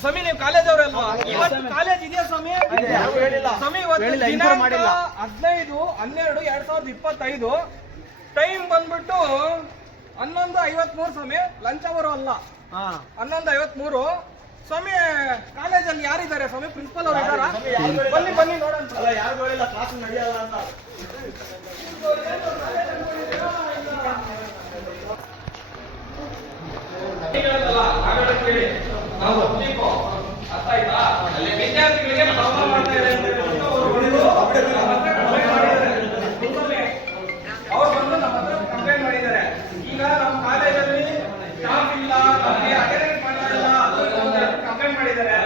ಸ್ವಾಮಿ ನೀವು ಕಾಲೇಜ್ ಅವರಲ್ವಾ? ಇವತ್ತು ಕಾಲೇಜ್ ಇದೆಯಾ ಸ್ವಾಮಿ? ಸ್ವಾಮಿ ಇವತ್ತು ದಿನಾಂಕ 15/12/2025 ಟೈಮ್ ಬಂದ್ಬಿಟ್ಟು 11:53 ಸ್ವಾಮಿ. ಲಂಚ್ ಅವರು ಅಲ್ಲ, 11:53 ಸ್ವಾಮಿ. ಕಾಲೇಜಲ್ಲಿ ಯಾರಿದ್ದಾರೆ ಸ್ವಾಮಿ? ಪ್ರಿನ್ಸಿಪಲ್ ಅವರು ಇದ್ದಾರಾ? ಬನ್ನಿ ಬನ್ನಿ ನೋಡೋಣ. ವಿದ್ಯಾರ್ಥಿಗಳಿಗೆ ಪ್ರಾಬ್ಲಮ್ ಮಾಡ್ತಾ ಇದೆ ಅಂತ ಹೇಳ್ಬಿಟ್ಟು ಅವ್ರು ಬಂದು ನಮ್ಮ ಹತ್ರ ಕಂಪ್ಲೇಂಟ್ ಮಾಡಿದ್ದಾರೆ. ಈಗ ನಮ್ಮ ಕಾಲೇಜಲ್ಲಿ ಸ್ಟಾಫ್ ಇಲ್ಲ, ನಮಗೆ ಅಟೆಂಡೆನ್ಸ್ ಮಾಡ್ತಾ ಇಲ್ಲ ಅಂತ ಕಂಪ್ಲೇಂಟ್ ಮಾಡಿದ್ದಾರೆ.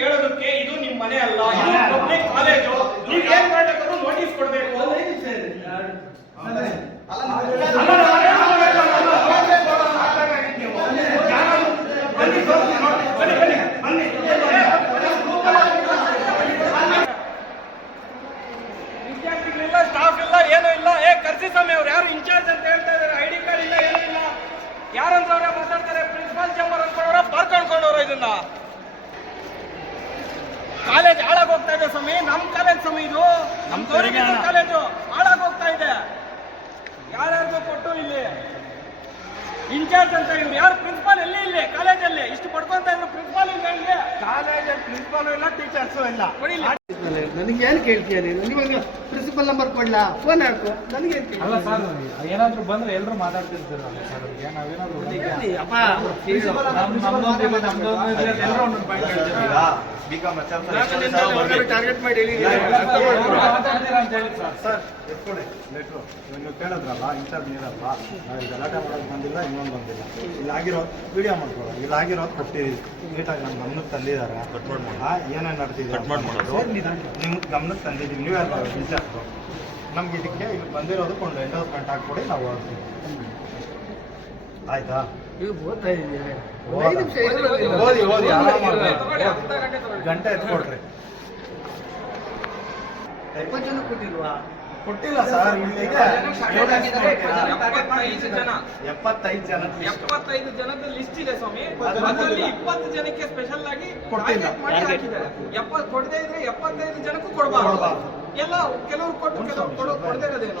ಹೇಳೋದಕ್ಕೆ ಇದು ನಿಮ್ಮ ಮನೆ ಅಲ್ಲ, ಪಬ್ಲಿಕ್ ಕಾಲೇಜು. ನೀವು ಏನ್ ಮಾಡಬೇಕಾದ್ರೂ ನೋಟಿಸ್ ಕೊಡ್ಬೇಕು. ವಿದ್ಯಾರ್ಥಿಗಳಿಲ್ಲ, ಸ್ಟಾಫ್ ಇಲ್ಲ, ಏನೂ ಇಲ್ಲ. ಕರ್ಸಿ ಸ್ವಾಮಿ ಅವ್ರು ಯಾರು ಇನ್ಚಾರ್ಜ್ ಅಂತ ಹೇಳ್ತಾ ಇದಾರೆ. ಐಡಿ ಕಾರ್ಡ್ ಇಲ್ಲ, ಏನೂ ಇಲ್ಲ. ಯಾರಂತವ್ರೆ ಮಾತಾಡ್ತಾರೆ? ಪ್ರಿನ್ಸಿಪಾಲ್ ಚೇಂಬರ್ ಅನ್ಕೊಂಡವ್ರ, ಪಾರ್ಕ್ ಅನ್ಕೊಂಡವ್ರ. ಇದನ್ನ ಕಾಲೇಜ್ ಹಾಳಾಗಿ ಹೋಗ್ತಾ ಇದೆ ಸ್ವಾಮಿ. ನಮ್ ಕಾಲೇಜ್ ಸ್ವಾಮಿ, ಇದು ನಮ್ ಗೌರಿಬಿದನೂರು ಕಾಲೇಜು ಹಾಳಾಗಿ ಹೋಗ್ತಾ ಇದೆ. ಯಾರ್ಯಾರಿಗೂ ಕೊಟ್ಟು ಇಲ್ಲಿ ಇನ್ಚಾರ್ಜ್ ಅಂತ ಇವ್ರು ಯಾರು? ಪ್ರಿನ್ಸಿಪಾಲ್ ಎಲ್ಲಿ? ಇಲ್ಲಿ ಕಾಲೇಜಲ್ಲಿ ಇಷ್ಟು ಪಡ್ಕೊಂತ ಇದ್ರು. ಪ್ರಿನ್ಸಿಪಾಲ್ ಇಲ್ಲ, ಇಲ್ಲಿ ಕಾಲೇಜಲ್ಲಿ ಪ್ರಿನ್ಸಿಪಾಲ್ ಇಲ್ಲ, ಟೀಚರ್ಸು ಇಲ್ಲ. ನನಗೆ ಏನು ಕೇಳ್ತೀಯ ನೀನು? ನಿಮಗೆ ಪ್ರಿನ್ಸಿಪಲ್ ನಂಬರ್ ಕೊಡ್ಲಾ? ಫೋನ್ ಹಾಕು. ನನಗೆ ಅಲ್ಲ ಸರ್, ಏನಾದ್ರು ಬಂದ್ರೆ ಎಲ್ಲರೂ ಮಾತಾಡ್ತಿರ್ತೀರಲ್ಲ ಸರ್. ಅವ್ರಿಗೆ ನಾವೇನಾದ್ರು ಟಾರ್ಗೆಟ್ ಮಾಡಿ ಸರ್ ಎತ್ಕೊಳ್ಳಿ ಲೆಟ್ರು. ನೀವು ಕೇಳಿದ್ರಲ್ಲ ಇನ್ಚಾರ್ಜ್ ನೀರಲ್ವಾ, ನಾವು ಈಗ ಗಲಾಟೆ ಮಾಡೋದು ಬಂದಿಲ್ಲ, ಇನ್ನೊಂದು ಬಂದಿಲ್ಲ. ಇಲ್ಲಾಗಿರೋ ವಿಡಿಯೋ ಮಾಡ್ಕೊಳ್ಳೋ, ಇಲ್ಲಾಗಿರೋದು ಕೊಟ್ಟಿದ್ದೀವಿ. ನೀಟಾಗಿ ನಮ್ಮ ಗಮನಕ್ಕೆ ತಂದಿದ್ದಾರೆ. ಏನೇನು ನಡ್ತಿದೆ ನಿಮ್ಗೆ ಗಮನಕ್ಕೆ ತಂದಿದ್ದೀವಿ. ನೀವೇ ಅಲ್ವಾ ಇನ್ಚಾರ್ಜು? ನಮ್ಗೆ ಇದಕ್ಕೆ ಇಲ್ಲಿ ಬಂದಿರೋದಕ್ಕೆ ಒಂದು ಎಂಡೋಸ್ಮೆಂಟ್ ಹಾಕ್ಕೊಡಿ, ನಾವು ಹೋಗ್ತೀವಿ. ಆಯ್ತಾ? ಓದಿ ಓದಿ ಗಂಟೆ ಎತ್ಕೊಡ್ರಿ. ಕೊಟ್ಟಿಲ್ವಾ? ಕೊಟ್ಟಿಲ್ಲ ಸರ್. ಇಲ್ಲಿಗೆ 75 ಜನ 75 ಜನದ ಲಿಸ್ಟ್ ಇದೆ ಸ್ವಾಮಿ. ಅದರಲ್ಲಿ 20 ಜನಕ್ಕೆ ಸ್ಪೆಷಲ್ ಆಗಿ ಕೊಟ್ಟಿಲ್ಲ. ಮಾಡಿ ಹಾಕಿದ್ದಾರೆ. 70 ಕೊಡದೇ ಇದ್ರೆ 75 ಜನಕ್ಕೂ ಕೊಡಬಾರ್ದು. ಎಲ್ಲ ಕೆಲವರು ಕೊಟ್ಟು ಕೆಲವರು ಕೊಡದೇ ಇರೋದೇನು?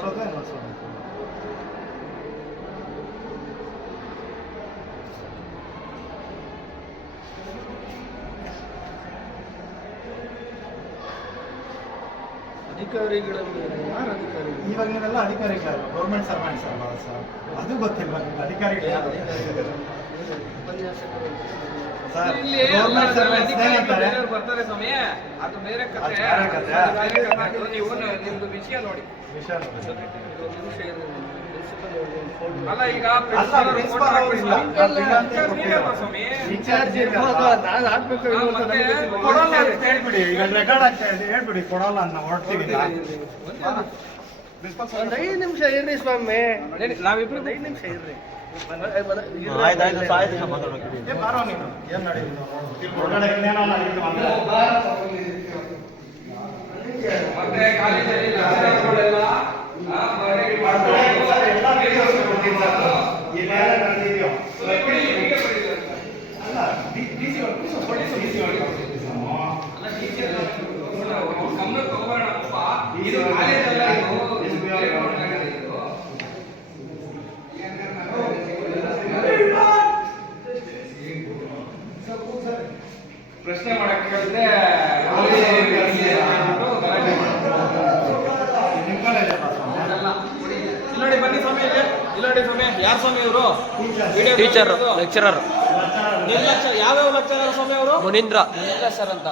ಅಧಿಕಾರಿಗಳ ಮೇಲೆ ಯಾರು ಅಧಿಕಾರಿಗಳು? ಇವಾಗ ನೀವೆಲ್ಲ ಅಧಿಕಾರಿಗಳು, ಗೌರ್ಮೆಂಟ್ ಸರ್ವೆಂಟ್ಸ್ ಅಲ್ವಾ ಸರ್? ಅದು ಗೊತ್ತಿಲ್ವಾ ನಿಮ್ಗೆ ಅಧಿಕಾರಿಗಳು ಯಾರು? ಉಪನ್ಯಾಸಕರು ಸರ್ ಇಲ್ಲಿ ಗೌರ್ಮೆಂಟ್ ಸರ್ವೆಂಟ್ಸ್ ಏನಂತಾರೆ? ಬೇರೆಯವ್ರು ಬರ್ತಾರೆ ಸ್ವಾಮಿ, ಅದು ಬೇರೆ ಕಥೆ. ಅದು ಬೇರೆ ಕಥೆ. ಬೇರೆ ಕಥೆ. ಅದು ನೀವು ನಿಮ್ದು ವಿಷಯ ನೋಡಿ. ವಿಷಯ ಅಲ್ಲ ಈಗ ಪ್ರಿನ್ಸಿಪಾಲ್ ಅವರು ಇಲ್ಲ. ಸ್ವಾಮಿ ಇನ್ಚಾರ್ಜ್ ಇರ್ಬೋದು, ನಾನು ಹಾಕ್ಬೇಕು ಇಲ್ವೋ ಅಂತ ನನಗೆ ಗೊತ್ತಿಲ್ಲ. ಕೊಡಲ್ಲ ಅಂತ ಹೇಳ್ಬಿಡಿ. ಈಗ ರೆಕಾರ್ಡ್ ಆಗ್ತಾ ಇದೆ, ಹೇಳ್ಬಿಡಿ ಕೊಡಲ್ಲ ಅಂತ ಹೊರಡ್ತೀವಿ. ಒಂದು 5 ನಿಮಿಷ ಇರ್ರಿ ಸ್ವಾಮಿ, ನಾವಿಬ್ರು 5 ನಿಮಿಷ ಇರ್ರಿ. ಬಾರೋ ನೀನು ಏನ್ ನಡೀತು ಹೊರಗಡೆ ಇನ್ನೇನೋ ನಡೀತು ಅಂದ್ರೆ ಮತ್ತೆ ಕಾಲೇಜಲ್ಲಿ ಲೆಕ್ಚರರ್ಗಳೆಲ್ಲ ಹೊರಗೆ ಎಲ್ಲ videos ಕೊಡ್ತೀನಿ ಸರ್. ಏನೆಲ್ಲ ನಡೆದಿದೆಯೋ ಅಲ್ಲ DC ಗಮನ ತಗೋಬೇಡಪ್ಪ. ಇದು ಕಾಲೇಜಲ್ಲ, ಪ್ರಶ್ನೆ ಮಾಡಕ್ಕೆ ಹೇಳಿದ್ರೆ ನಿಮ್ಮ ಕಾಲೇಜ್ ಅಲ್ಲ ನೋಡಿ ಬನ್ನಿ ಸ್ವಾಮಿ, ಇಲ್ಲಿ ಸ್ವಾಮಿ. ಯಾರು ಸ್ವಾಮಿ ಇವರು? ಟೀಚರ್ ಲೆಕ್ಚರರ್ ಯಾವ್ಯಾವ ಲೆಕ್ಚರರ್ ಸ್ವಾಮಿ ಅವರು? ಮುನೀಂದ್ರ ಸರ್ ಅಂತ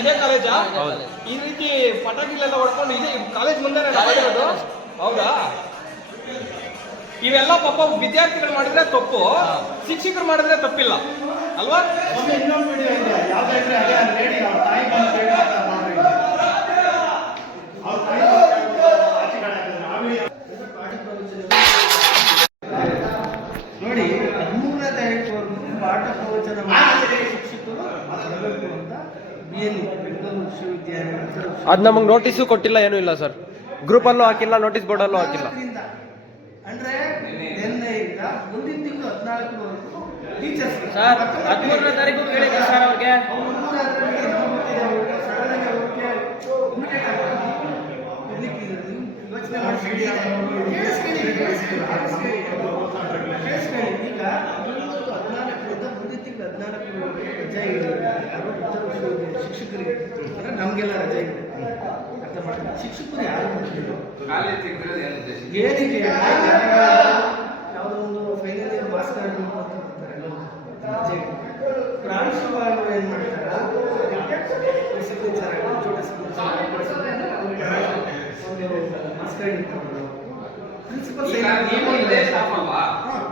ಇದೇ ಕಾಲೇಜಾ? ಹೌದು. ಈ ರೀತಿ ಪಟಾಕಿಲೆಲ್ಲ ಹೊಡ್ಕೊಂಡು ಇದೇ ಕಾಲೇಜ್ ಮುಂದೆ ಮಾಡಿರೋದು? ಹೌದಾ? ಇವೆಲ್ಲ ಪಾಪ ವಿದ್ಯಾರ್ಥಿಗಳು ಮಾಡಿದ್ರೆ ತಪ್ಪು, ಶಿಕ್ಷಕರು ಮಾಡಿದ್ರೆ ತಪ್ಪಿಲ್ಲ ಅಲ್ವಾ? ಒಮ್ಮೆ ಇನ್ನೊಂದು ವಿಡಿಯೋ ಇದೆ, ಯಾವ್ದು ಇದ್ರೆ ಅದೇ ಅಲ್ಲಿ ಲೇಡಿ ಅವ್ರ ತಾಯಿ ಬಂದು ಹೇಳ್ತಾರೆ ನೋಡ್ರಿ. ಅವ್ರ ತಾಯಿ ಆಚೆ ಕಡೆ ಹಾಕಿದ್ರು. ಆ ವಿಡಿಯೋ ನೋಡಿ, 13ನೇ ತಾರೀಕುವರೆಗೂ ಪಾಠ ಪ್ರವಚನ ಮಾಡಿ ಶಿಕ್ಷಕರು ಬರಬೇಕು ಅಂತ BLE ಬೆಂಗಳೂರು ವಿಶ್ವವಿದ್ಯಾಲಯ ಅದ್ ನಮಗೆ ನೋಟಿಸು ಕೊಟ್ಟಿಲ್ಲ, ಏನೂ ಇಲ್ಲ ಸರ್. ಗ್ರೂಪ್ ಅಲ್ಲೂ ಹಾಕಿಲ್ಲ, ನೋಟಿಸ್ ಬೋರ್ಡ್ ಅಲ್ಲೂ ಹಾಕಿಲ್ಲ. ಅಂದ್ರೆ ನಿನ್ನೆಯಿಂದ ಮುಂದಿನ ತಿಂಗಳು 14ರವರೆಗೂ ಟೀಚರ್ಸ್ ಸರ್ 13ನೇ ತಾರೀಕು ಕೇಳಿದ್ದೆ ಸರ್ ಅವ್ರಿಗೆ. ಯೋಚನೆ ಮಾಡಿ ಈಗ 14ರಿಂದ ಮುಂದಿನ ತಿಂಗಳು 14ರವರೆಗೆ ರಜೆ ಇದೆ. ಯಾರು ಉತ್ತರ ವಿಶ್ವವಿದ್ಯಾಲಯ ಶಿಕ್ಷಕರಿಗೆ ಅಂದ್ರೆ ನಮಗೆಲ್ಲ ರಜೆ ಇದೆ. ಅರ್ಥ ಮಾಡಿ, ಶಿಕ್ಷಕರು ಯಾರು ಏನಕ್ಕೆ ಯಾವುದೋ ಒಂದು ಫೈನಲ್ ಇಯರ್ ಮಾರ್ಕ್ಸ್ ಕಾರ್ಡ್ ಅಂತ ಬರ್ತಾರೆ. ಪ್ರಾಂಶುಪಾಲರು ಏನು ಮಾಡ್ತಾರೆ, ಸಿಗ್ನೇಚರ್ ಚೋಟ ಸಿಗ್ನೇಚರ್ ಒಂದು ಮಾರ್ಕ್ಸ್ ಕಾರ್ಡ್ ಇರ್ತಾರೆ. ಪ್ರಿನ್ಸಿಪಲ್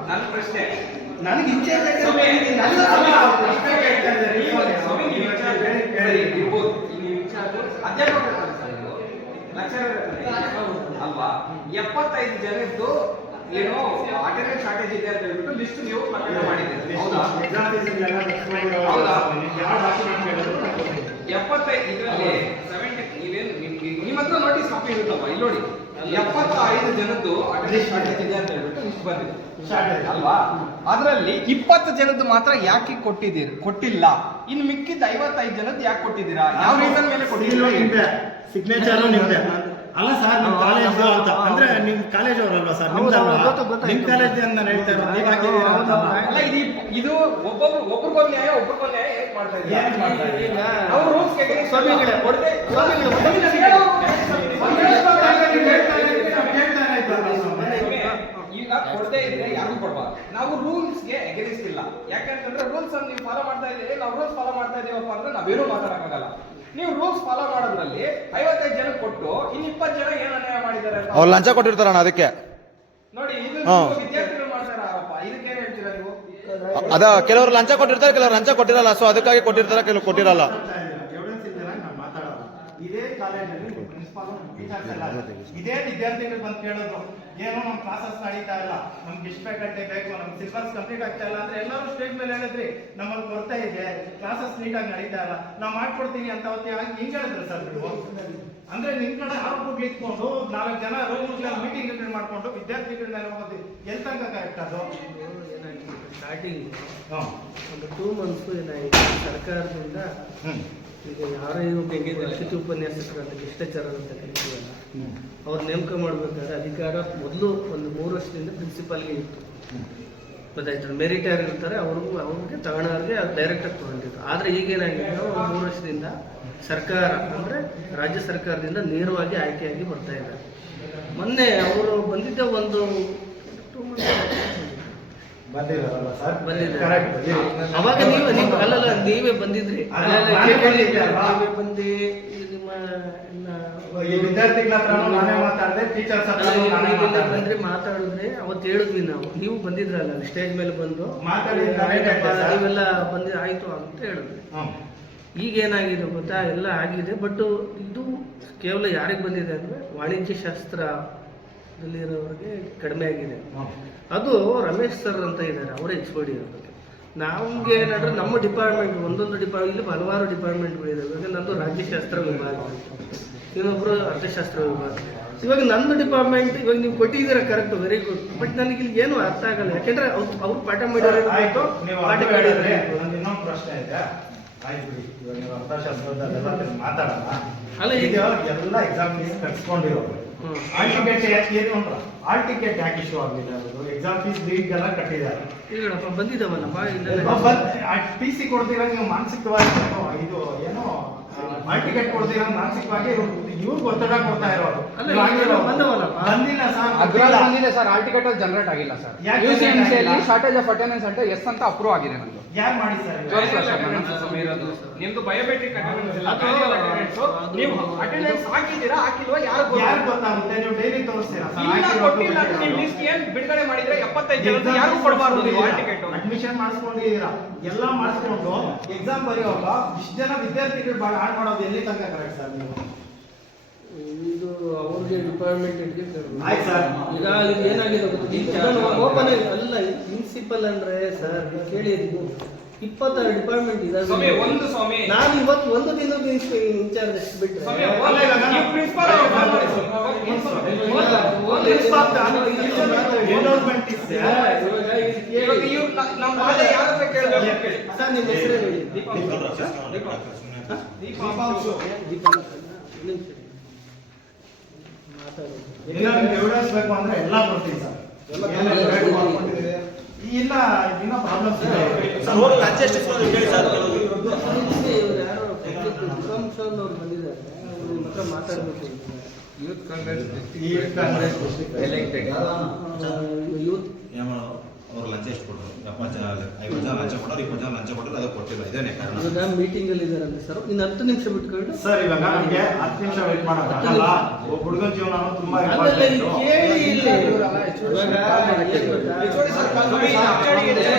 ನನ್ನ ಪ್ರಶ್ನೆ, ನನಗೆ ಇನ್ಚಾರ್ಜ್ ಅಲ್ವಾ? 75 ಜನದ್ದು ಏನೋ ಅಟೆಂಡೆನ್ಸ್ ಶಾರ್ಟೇಜ್ ಇದೆ ಅಂತ ಹೇಳ್ಬಿಟ್ಟು ಲಿಸ್ಟ್ ನೀವು ಪ್ರಕಟ ಮಾಡಿದ್ದೀರಿ, ಹೌದಾ? 75 ಇದರಲ್ಲಿ 70 ನೀವೇನು ನಿಮ್ಮ ಹತ್ರ ನೋಟಿಸ್ ಕಾಪಿ ಇರುತ್ತಲ್ವಾ? ಇಲ್ಲಿ ನೋಡಿ, 75 ಜನದ್ದು ಅಟೆಂಡೆನ್ಸ್ ಶಾರ್ಟೇಜ್ ಇದೆ ಅಂತ ಹೇಳ್ಬಿಟ್ಟು ಲಿಸ್ಟ್ ಬಂದಿದೆ ಅಲ್ವಾ? ಅದರಲ್ಲಿ 20 ಜನದ್ದು ಮಾತ್ರ ಯಾಕೆ ಕೊಟ್ಟಿಲ್ಲ? ಇನ್ನು ಮಿಕ್ಕಿದ 55 ಜನದ್ದು ಯಾಕೆ ಕೊಟ್ಟಿದ್ದೀರಾ? ಯಾವ ರೀಸನ್ ಮೇಲೆ ಕೊಟ್ಟಿದ್ದೀರಾ? ಸಿಗ್ನೇಚರ್ ನಿಮ್ದೆ ಅಲ್ಲ ಸರ್, ನಿಮ್ ಕಾಲೇಜ್ ಅಂತ ಅಂದ್ರೆ ನಿಮ್ ಕಾಲೇಜ್ ಅವರಲ್ವಾ ಸರ್? ನಿಮ್ದಲ್ವಾ? ನಿಮ್ ಕಾಲೇಜ್ ಅಂತ ಹೇಳ್ತಾ ಇರೋದು ನೀವ್ ಹಾಕಿದ್ದೀರಾ ಅಂತ ಅಲ್ಲ, ಇದು ಒಬ್ರಿಗೊಂದು ನ್ಯಾಯ ಹೇಗೆ ಮಾಡ್ತಾ ಇದ್ದೀರಾ? ಅವ್ರ ರೂಲ್ಸ್ ಸ್ವಾಮಿಗಳೇ ಈಗ ಕೊಡದೇ ಇದ್ರೆ ಯಾರು ಕೊಡಬಾರ್ದು. ನಾವು ರೂಲ್ಸ್ಗೆ ಎಗರಿಸ್ಟ್ ಇಲ್ಲ. ಯಾಕಂತಂದ್ರೆ ರೂಲ್ಸ್ ಅನ್ನು ನೀವು ಫಾಲೋ ಮಾಡ್ತಾ ಇದ್ದೀರಿ, ನಾವು ರೂಲ್ಸ್ ಫಾಲೋ ಮಾಡ್ತಾ ಇದೀವಪ್ಪ ಅಂದ್ರೆ ನಾವೇನು ಮಾತಾಡಕ್ಕಾಗಲ್ಲ. ನೀವು ರೂಲ್ಸ್ ಫಾಲೋ ಮಾಡೋದ್ರಲ್ಲಿ 55 ಜನ ಕೊಟ್ಟು ಇನ್ನು 20 ಜನ ಏನು ಅನ್ಯಾಯ ಮಾಡಿದ್ದಾರೆ ಅವ್ರು ಲಂಚ ಕೊಟ್ಟಿರ್ತಾರಣ್ಣ ಅದಕ್ಕೆ. ನೋಡಿ, ಇದು ವಿದ್ಯಾರ್ಥಿಗಳು ಮಾಡ್ತಾರ ಆರೋಪ. ಇದಕ್ಕೇನ್ ಹೇಳ್ತೀರಾ ನೀವು? ಅದ ಕೆಲವರು ಲಂಚ ಕೊಟ್ಟಿರ್ತಾರೆ, ಕೆಲವರು ಲಂಚ ಕೊಟ್ಟಿರಲ್ಲ. ಸೊ ಅದಕ್ಕಾಗಿ ಕೊಟ್ಟಿರ್ತಾರೆ, ಕೆಲವರು ಕೊಟ್ಟಿರಲ್ಲ. ಎವಿಡೆನ್ಸ್ ಇದ್ದಿಲ್ಲ ನಾನು ಮಾತಾಡೋದು. ಇದೇ ಕಾಲೇಜಲ್ಲಿ ಪ್ರಿನ್ಸಿಪಾಲ್ ಟೀಚರ್ಸ್ ಎಲ್ಲ ಇದೇ ವಿದ್ಯಾರ್ಥಿಗಳು ಬಂದು ಕೇಳೋದು, ಏನೋ ನಮ್ಮ ಕ್ಲಾಸಸ್ ನಡೀತಾ ಇಲ್ಲ, ನಮ್ಗೆ ಇಷ್ಟ ಗಂಟೆ ಬೇಕು, ನಮ್ಗೆ ಸಿಲೆಬಸ್ ಕಂಪ್ಲೀಟ್ ಆಗ್ತಾ ಇಲ್ಲ ಅಂದ್ರೆ ಎಲ್ಲರೂ ಸ್ಟೇಜ್ ಮೇಲೆ ಹೇಳಿದ್ರಿ ನಮ್ಮಲ್ಲಿ ಕೊಡ್ತಾ ಇದೆ, ಕ್ಲಾಸಸ್ ನೀಟಾಗಿ ನಡೀತಾ ಇಲ್ಲ, ನಾವು ಮಾಡ್ಕೊಡ್ತೀವಿ ಅಂತ ಅವತ್ತು ಹಿಂಗೆ ಹೇಳಿದ್ರು ಸರ್ ನೀವು. ಅಂದ್ರೆ ನಿಮ್ ಕಡೆ ಆರೋಪಗಳು ಇಟ್ಕೊಂಡು 4 ಜನ ರೂಮ್ಗಳಲ್ಲಿ ಮೀಟಿಂಗ್ ಅಟೆಂಡ್ ಮಾಡ್ಕೊಂಡು ವಿದ್ಯಾರ್ಥಿಗಳನ್ನೆಲ್ಲ ಹೋಗೋದು ಎಲ್ಲಿ ತನಕ ಕರೆಕ್ಟ್ ಅದು? ಸ್ಟಾರ್ಟಿಂಗ್ ಹಾಂ ಒಂದು 2 ಮಂತ್ಸ್ ಏನಾಯಿತು ಸರ್ಕಾರದಿಂದ ಈಗ ಯಾರೇ ವಸತಿ ಉಪನ್ಯಾಸಕರು ಅಂತ ಶಿಷ್ಟಾಚಾರ ಅಂತ ಕರಿತೀವಲ್ಲ ಅವ್ರು ನೇಮಕ ಮಾಡ್ಬೇಕಾದ್ರೆ ಅಧಿಕಾರ ಮೊದಲು ಒಂದು 3 ವರ್ಷದಿಂದ ಪ್ರಿನ್ಸಿಪಾಲ್ಗೆ ಇತ್ತು. ಗೊತ್ತಾಯ್ತು, ಮೆರಿಟ್ ಯಾರು ಇರ್ತಾರೆ ಅವ್ರಿಗೆ ತಗೊಳ್ಳೋರಿಗೆ ಡೈರೆಕ್ಟಾಗಿ ತೊಗೊಂಡಿತ್ತು. ಆದರೆ ಈಗೇನಾಗಿದೆ, ಒಂದು 3 ವರ್ಷದಿಂದ ಸರ್ಕಾರ ಅಂದರೆ ರಾಜ್ಯ ಸರ್ಕಾರದಿಂದ ನೇರವಾಗಿ ಆಯ್ಕೆಯಾಗಿ ಬರ್ತಾ ಇದ್ದಾರೆ. ಮೊನ್ನೆ ಅವರು ಬಂದಿದ್ದ ಒಂದು 2 ಮಂತ್ಸ್ ಬಂದಿರಲ್ಲ ಸರ್? ಬಂದಿದ್ದಾರೆ. ಅವಾಗ ನೀವೇ ಬಂದಿದ್ರಿ, ನೀವೇ ಬಂದು ನಿಮ್ಮ ಈ ವಿದ್ಯಾರ್ಥಿಗಳ ಹತ್ರ ನಾನೇ ಮಾತಾಡಿದೆ, ಟೀಚರ್ಸ್ ಬಂದ್ರೆ ಮಾತಾಡಿದ್ರೆ ಅವತ್ತು ಹೇಳಿದ್ವಿ ನಾವು. ನೀವು ಬಂದಿದ್ರಲ್ಲ ಸ್ಟೇಜ್ ಮೇಲೆ ಬಂದು ಮಾತಾಡಿ ನೀವೆಲ್ಲ ಬಂದು ಆಯ್ತು ಅಂತ ಹೇಳಿದ್ವಿ. ಈಗೇನಾಗಿದೆ ಗೊತ್ತಾ, ಎಲ್ಲ ಆಗಿದೆ. ಬಟ್ ಇದು ಕೇವಲ ಯಾರಿಗೆ ಬಂದಿದೆ ಅಂದರೆ ವಾಣಿಜ್ಯ ಶಾಸ್ತ್ರದಲ್ಲಿರೋರಿಗೆ ಕಡಿಮೆ ಆಗಿದೆ. ಅದು ರಮೇಶ್ ಸರ್ ಅಂತ ಇದ್ದಾರೆ, ಅವರೇ HOD ಇರಬೇಕು. ನಮ್ಗೆ ಏನಾದ್ರೆ ನಮ್ಮ ಡಿಪಾರ್ಟ್ಮೆಂಟ್ ಒಂದೊಂದು ಡಿಪಾರ್ಟ್ಮೆಂಟ್, ಇಲ್ಲಿ ಹಲವಾರು ಡಿಪಾರ್ಟ್ಮೆಂಟ್ಗಳಿದ್ದಾವೆ. ಇವಾಗ ನಂದು ರಾಜ್ಯಶಾಸ್ತ್ರ ವಿಭಾಗ, ಇನ್ನೊಬ್ರು ಅರ್ಥಶಾಸ್ತ್ರ ವಿಭಾಗ. ಇವಾಗ ನಂದು ಡಿಪಾರ್ಟ್ಮೆಂಟ್ ಇವಾಗ ನೀವು ಕೊಟ್ಟಿದ್ದೀರ, ಕರೆಕ್ಟ್, ವೆರಿ ಗುಡ್. ಬಟ್ ನನಗೆ ಇಲ್ಲಿ ಏನು ಅರ್ಥ ಆಗಲ್ಲ, ಯಾಕೆಂದ್ರೆ ಅವ್ರು ಪಾಠ ಮಾಡಿದ್ರೆ ಆಯ್ತು. ಪಾಠ ಮಾಡಿದ್ರೆ ಇನ್ನೊಂದು ಪ್ರಶ್ನೆ ಇದೆ. ಆಯ್ತು ಬಿಡಿ, ಇವಾಗ ನೀವು ಅರ್ಥಶಾಸ್ತ್ರದಲ್ಲೆಲ್ಲ ಮಾತಾಡೋಣ. ಅಲ್ಲ, ಈಗ ಎಲ್ಲ ಎಕ್ಸಾಮ್ ಫೀಸ್ ಕಟ್ಸ್ಕೊಂಡಿರೋರು ಹಾಲ್ ಟಿಕೆಟ್ ಯಾಕೆ ಏನು ಅಂದ್ರ ಹಾಲ್ ಟಿಕೆಟ್ ಯಾಕೆ ಇಶ್ಯೂ ಆಗಲಿಲ್ಲ? ಎಕ್ಸಾಮ್ ಫೀಸ್ ಲೀಗ್ಗೆಲ್ಲ ಕಟ್ಟಿದ್ದಾರೆ. ಈಗಪ್ಪ ಬಂದಿದ್ದಾವಲ್ಲ PC ಕೊಡ್ತೀರ ನೀವು ಮಾನಸಿಕವಾಗಿ ಇದು ಏನೋ ಹಾಲ್ ಟಿಕೆಟ್ ಕೊಡ್ತೀರ ಮಾನಸಿಕವಾಗಿ ಇವ್ರಿಗೆ ಒತ್ತಡ ಕೊಡ್ತಾ ಇರೋದು. ಬಂದಿಲ್ಲ ಸರ್, ಬಂದಿದೆ ಸರ್. ಹಾಲ್ ಟಿಕೆಟ್ ಜನರೇಟ್ ಆಗಿಲ್ಲ ಸರ್. UCMCಯಲ್ಲಿ ಶಾರ್ಟೇಜ್ ಆಫ್ ಅಟೆಂಡೆನ್ಸ್ ಅಂತ ಎಸ್ ಅಂತ ಅಪ್ರೂವ್ ಆಗಿದೆ ನಂದು. ಯಾರು ಮಾಡಿ ಸರ್? ನಿಮ್ದು ಬಯೋಮೆಟ್ರಿಕ್ ಅಟೆಂಡೆನ್ಸ್ ಇಲ್ಲ, ನೀವು ಅಟೆಂಡೆನ್ಸ್ ಹಾಕಿದ್ದೀರಾ ಹಾಕಿಲ್ವಾ ಯಾರು ಗೊತ್ತಾಗುತ್ತೆ? ನೀವು ಡೈಲಿ ತೋರಿಸ್ತೀರಾ? ಕೊಟ್ಟಿಲ್ಲ ಅಂತ ನೀವು ಲಿಸ್ಟ್ ಏನ್ ಬಿಡುಗಡೆ ಮಾಡಿದ್ರೆ 75 ಜನ ಯಾರು ಕೊಡಬಾರ್ದು ನೀವು ಹಾಲ್ ಟಿಕೆಟ್? ಅಡ್ಮಿಷನ್ ಮಾಡಿಸ್ಕೊಂಡಿದ್ದೀರಾ, ಎಲ್ಲ ಮಾಡಿಸ್ಕೊಂಡು ಎಕ್ಸಾಮ್ ಬರೆಯುವಾಗ ಇಷ್ಟು ಜನ ವಿದ್ಯಾರ್ಥಿಗಳು ಭಾಳ ಹಾಳು ಮಾಡೋದು ಎಲ್ಲಿ ತನಕ ಕರೆಕ್ಟ್ ಸರ್? ನೀವು ಇದು ಅವ್ರಿಗೆ ಡಿಪಾರ್ಟ್ಮೆಂಟ್ ಆಯ್ತು ಸರ್. ಈಗ ಇದು ಏನಾಗಿದೆ ಓಪನ್ ಅಲ್ಲ, ಪ್ರಿನ್ಸಿಪಲ್ ಅಂದ್ರೆ ಸರ್ ಕೇಳಿ 26 ಡಿಪಾರ್ಟ್ಮೆಂಟ್ ಇದೆ. ನಾನು ಇವತ್ತು ಒಂದು ದಿನದ ಇನ್ಚಾರ್ಜ್ ಎಷ್ಟು ಬಿಟ್ಟರೆ ಸರ್ ನಿಮ್ಮ ಹೆಸರು ಹೇಳಿ. ಎವಿಡೆನ್ಸ್ ಬೇಕು ಅಂದ್ರೆ ಎಲ್ಲ ಕೊಡ್ತೀವಿ ಸರ್. ಇಲ್ಲ ಇನ್ನೂ ಪ್ರಾಬ್ಲಮ್ಸ್ ಇದೆ. ಇವ್ರು ಯಾರೋ ಅವ್ರು ಬಂದಿದ್ದಾರೆ, ಅವ್ರ ಹತ್ರ ಮಾತಾಡಬೇಕು. ಯೂತ್ ಕಾಂಗ್ರೆಸ್ ಎಲೆಕ್ಟೆಡ್ ಯೂತ್ ಅವ್ರು ಲಂಚ ಎಷ್ಟು ಕೊಟ್ಟರು? 50 ಜನ 50 ಜನ ಲಂಚ ಕೊಟ್ಟರು, 20 ಜನ ಲಂಚ ಕೊಟ್ಟರು, ಅದಕ್ಕೆ ಕೊಟ್ಟಿಲ್ಲ. ಇದೇನೆ ಕಾರಣ. ಇವಾಗ ಮೀಟಿಂಗ್ ಅಲ್ಲಿ ಇದಾರಂತೆ ಸರ್. ಇನ್ನು 10 ನಿಮಿಷ ಬಿಟ್ಕೊಂಡು ಸರ್ ಇವಾಗ ನಮಗೆ 10 ನಿಮಿಷ ವೇಟ್ ಮಾಡೋಕ್ಕಾಗಲ್ಲ. ಒಬ್ಬ ಹುಡುಗನ ಜೀವನ ತುಂಬಾ ಕೇಳಿ ಇಲ್ಲ.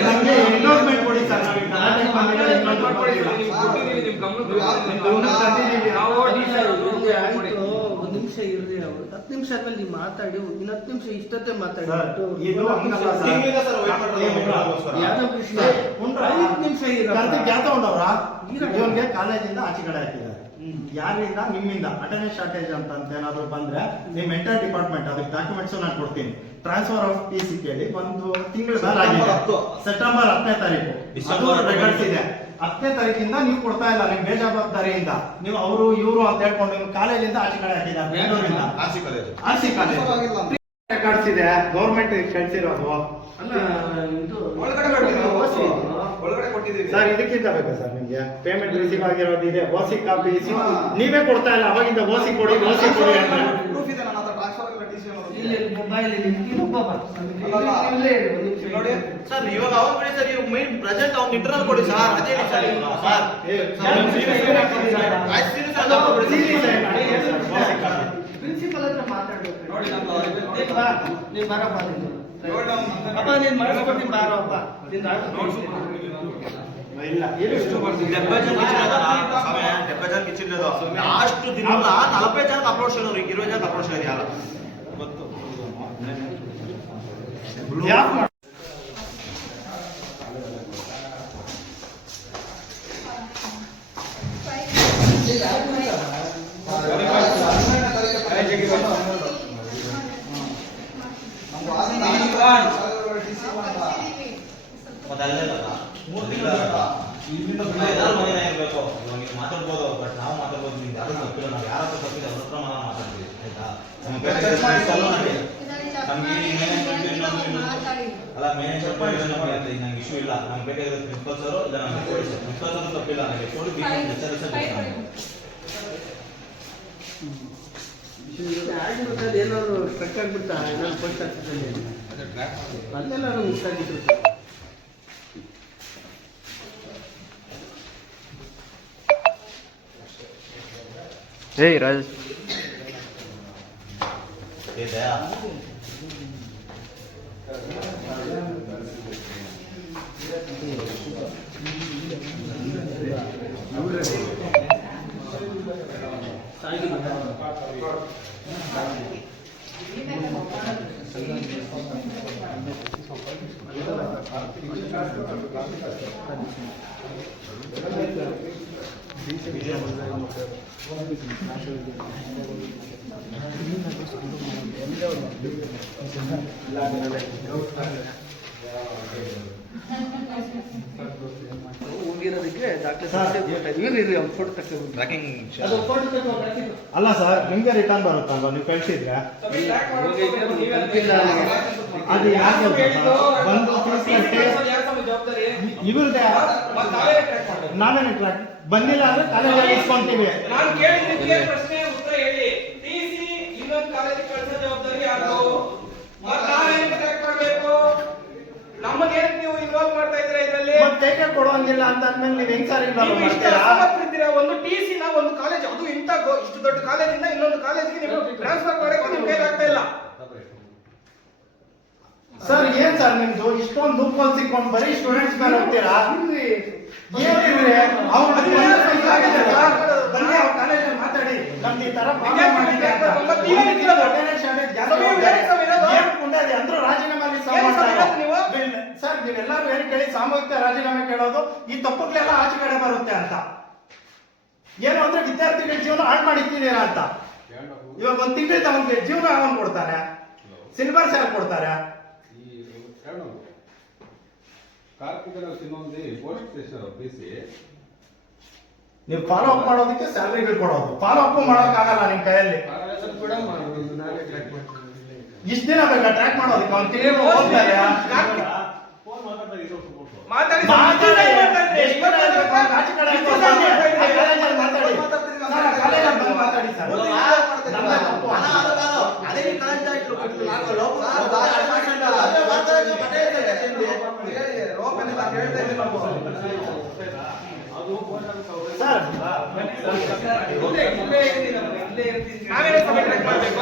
ನಮಗೆ ಎನ್ರೋಲ್ಮೆಂಟ್ ಕೊಡಿ ಸರ್. ಒಂದು ನಿಮಿಷ ಇರ್ರಿ, ಅವರು 10 ನಿಮಿಷ ಆದ್ಮೇಲೆ ನೀವು ಮಾತಾಡಿ, ಇನ್ನು 10 ನಿಮಿಷ ಇಷ್ಟೊತ್ತೆ ಮಾತಾಡಿ. ಯಾದವ್ ಕೃಷ್ಣ 5 ನಿಮಿಷ ಇವನ್ಗೆ ಕಾಲೇಜಿಂದ ಆಚೆ ಕಡೆ ಹಾಕಿದ್ದಾರೆ. ಯಾರಿಂದ? ನಿಮ್ಮಿಂದ ಅಟೆಂಡೆನ್ಸ್ ಶಾರ್ಟೇಜ್ ಅಂತ ಏನಾದ್ರು ಬಂದ್ರೆ ನಿಮ್ ಎಂಟರ್ ಡಿಪಾರ್ಟ್ಮೆಂಟ್ ಅದಕ್ಕೆ ಡಾಕ್ಯುಮೆಂಟ್ಸ್ ನಾನು ಕೊಡ್ತೀನಿ. ಟ್ರಾನ್ಸ್ಫರ್ ಆಫ್ PC ಕೇಳಿ ಒಂದು ತಿಂಗಳ ಸೆಪ್ಟೆಂಬರ್ 10ನೇ ತಾರೀಕು ರೆಕಾರ್ಡ್ಸ್ ಇದೆ. 10ನೇ ತಾರೀಕಿಂದ ನೀವು ಕೊಡ್ತಾ ಇಲ್ಲ, ನಿಮ್ ಬೇಜವಾಬ್ದಾರಿಯಿಂದ ನೀವು ಅವರು ಇವರು ಅಂತ ಹೇಳ್ಕೊಂಡು ನಿಮ್ ಕಾಲೇಜಿಂದ ಆಚೆ ಕಡೆ ಹಾಕಿದ್ದಾರೆ. ಬೆಂಗಳೂರಿಂದ RC ಕಾಲೇಜ್ ರೆಕಾರ್ಡ್ಸ್ ಇದೆ, ಗೌರ್ಮೆಂಟ್ ಕಳ್ಸಿರೋದು. ಇದು ಒಳಗಡೆ ಕೊಟ್ಟಿದ್ದೀವಿ ಸರ್. ಇದಕ್ಕಿಂತ ಬೇಕಾ ಸರ್ ನಿಮ್ಗೆ? ಪೇಮೆಂಟ್ ರಿಸೀವ್ ಆಗಿರೋದು ಇದೆ, OC ಕಾಪಿ ನೀವೇ ಕೊಡ್ತಾ ಇಲ್ಲ. ಅವಾಗಿಂದ OC ಕೊಡಿ ಅಂದ್ರೆ ಪ್ರೂಫ್ ಇದೆ ನನ್ನ ಹತ್ರ. ಟ್ರಾನ್ಸ್ಫರ್ ಆಗಿರೋ TC ಇಲ್ಲಿ ಮೊಬೈಲ್ ನೋಡಿ ಸರ್ ಇವಾಗ ಅವ್ರು ಬಿಡಿ ಸರ್, ಇವಾಗ ಮೈನ್ ಪ್ರೆಸೆಂಟ್ ಅವ್ನು ಇಂಟರ್ನಲ್ ಕೊಡಿ ಸರ್. ಅದೇ ಸರ್ ಪ್ರಿನ್ಸಿಪಲ್ ಹತ್ರ ಮಾತಾಡ್ಬೇಕು. ನೋಡಿ ನೀನ್ ಬರಪ್ಪ, ಅಪ್ಪ ನೀನ್ ಮಾಡಿಸ್ಕೊಡ್ತೀನಿ ಬಾರಪ್ಪ. ಇಲ್ಲ 70 ಜನ ಕಿಚ್ಚಿರೋದು ಲಾಸ್ಟ್ ದಿನ 40 ಜನ ಅಪ್ರೋಚ್ ಮಾಡೋರು, ಈಗ 20 ಜನ ಅಪ್ರೋಚ್ ಆಗಿದೆ. ಯಾರ ಗೊತ್ತು ಯಾಕೆ ಮತ್ತೆ ಅಲ್ಲೇನಲ್ಲ ಎಲ್ಲರೂ ಮನೆಯೇ ಇರಬೇಕು. ಇವಾಗ ನೀವು ಮಾತಾಡ್ಬೋದು, ಬಟ್ ನಾವು ಮಾತಾಡ್ಬೋದು. ನಿಮ್ಗೆ ಯಾರು ತಪ್ಪಿಲ್ಲ, ನಾವು ಯಾರ ಹತ್ರ ತಪ್ಪಿದೆ ಅವ್ರ ಹತ್ರ ಮಾತಾಡ್ತೀವಿ, ಆಯ್ತಾ? ನಮ್ಮ ನಮ್ಗೆ ಅಲ್ಲ ಮ್ಯಾನೇಜರ್ ನಂಗೆ ಇಶ್ಯೂ ಇಲ್ಲ. ನಮ್ಗೆ ಬೇಕಾಗಿರೋ ಪ್ರಿನ್ಸಿಪಲ್ ಸರ್ ಇಲ್ಲ, ನಮ್ಗೆ ಪ್ರಿನ್ಸಿಪಲ್ ಸರ್ ತಪ್ಪಿಲ್ಲ. ನನಗೆ ಏನಾದ್ರು ಸ್ಟ್ರಕ್ ಆಗ್ಬಿಡ್ತಾ ಏನಾದ್ರು ಪೋಸ್ಟ್ ಆಗ್ತದೆ ಅಲ್ಲೆಲ್ಲ ಮಿಸ್ ಆಗಿದ್ರು. ಏಯ್ ರಾಜ್ ಇದೆ. ಹೋಗಿರೋದಕ್ಕೆ ದಾಖಲೆ ಫೋಟೋ ತಗೊಂಡು ಅಲ್ಲ ಸರ್, ನಿಮ್ಗೆ ರಿಟರ್ನ್ ಬರುತ್ತಲ್ವ ನೀವು ಕಳಿಸಿದ್ರೆ? ಅದು ಯಾಕೆ ಬಂದು ಇವ್ರದ್ದೇ ನಾವೇನು ಟ್ರ್ಯಾಕ್ ಬಂದಿಲ್ಲ ಅಂದ್ರೆ ಕಾಲೇಜಲ್ಲಿ ಇಸ್ಕೊಂತೀವಿ. ನಾನು ಕೇಳಿದ್ದಕ್ಕೆ ಪ್ರಶ್ನೆ ಉತ್ತರ ಹೇಳಿ. ಟಿಸಿ ಇನ್ನೊಂದು ಕಾಲೇಜಿಗೆ ಕಳಿಸೋ ಜವಾಬ್ದಾರಿ ಯಾರು? ಮತ್ತೆ ನಾವೇನು ಟ್ರ್ಯಾಕ್ ಮಾಡಬೇಕು? ನಮ್ಮನ್ನೇನು ನೀವು ಇನ್ವಾಲ್ವ್ ಮಾಡ್ತಾ ಇದ್ದೀರಾ ಇದರಲ್ಲಿ? ಮತ್ತೆ ಕೊಡುವಂಗಿಲ್ಲ ಅಂತ ಅಂದ್ಮೇಲೆ ನೀವು ಹೆಂಗ್ ಸರ್ ನೀವು ಇಷ್ಟ ಅಸಮರ್ಥರಿದ್ದೀರಾ. ಒಂದು ಟಿಸಿ ನ ಒಂದು ಕಾಲೇಜ್, ಅದು ಇಂಥ ಇಷ್ಟು ದೊಡ್ಡ ಕಾಲೇಜಿಂದ ಇನ್ನೊಂದು ಕಾಲೇಜಿಗೆ ನೀವು ಟ್ರಾನ್ಸ್ಫರ್ ಮಾಡಕ್ಕೆ ನಿಮ್ ಕೈಲಿ ಆಗ್ತಾ ಇಲ್ಲ ಸರ್. ಏನ್ ಸರ್ ನಿಮ್ದು ಇಷ್ಟೊಂದು ಲೂಪ್ ಸಿಕ್ಕೊಂಡು ಬರೀ ಸ್ಟೂಡೆಂಟ್ಸ್ ಮೇಲೆ ಹೋಗ್ತೀರಾ? ಏನಿದ್ರೆ ಬನ್ನಿ ಅವ್ರ ಕಾಲೇಜಲ್ಲಿ ಮಾತಾಡಿ. ನಮ್ದು ಈ ತರ ಅಂದ್ರೂ ರಾಜೀನಾಮೆ ಸರ್. ನೀವೆಲ್ಲರೂ ಹೇಳಿ ಕೇಳಿ ಸಾಮೂಹಿಕ ರಾಜೀನಾಮೆ ಕೇಳೋದು ಈ ತಪ್ಪುಗಳೆಲ್ಲ ಆಚೆ ಕಡೆ ಬರುತ್ತೆ ಅಂತ. ಏನು ಅಂದ್ರೆ ವಿದ್ಯಾರ್ಥಿಗಳ ಜೀವನ ಹಾಳು ಮಾಡಿದ್ದೀರಾ ಅಂತ. ಇವಾಗ ಒಂದ್ ತಿಂಗಳಿಂದ ಅವ್ನಿಗೆ ಜೀವನ ಅವನ್ ಕೊಡ್ತಾರೆ, ಸಿಲೆಬಸ್ ಯಾರು ಕೊಡ್ತಾರೆ? ನೀವು ಫಾಲೋ ಅಪ್ ಮಾಡೋದಕ್ಕೆ ಸ್ಯಾಲರಿಗಳು ಕೊಡೋದು, ಫಾಲೋ ಅಪ್ ಮಾಡೋಕ್ಕಾಗಲ್ಲ ನಿಮ್ ಕೈಯಲ್ಲಿ. ಇಷ್ಟ ದಿನ ಬೇಕಾ ಟ್ರ್ಯಾಕ್ ಮಾಡೋದಕ್ಕೆ? ಅವ್ನು ತಿಂಗಳು ಹೋದ್ಮೇಲೆ ಮಾತಾಡಿ ನಾವೇನೇ ಸಭೆ ಟ್ರ್ಯಾಕ್ ಮಾಡಬೇಕು?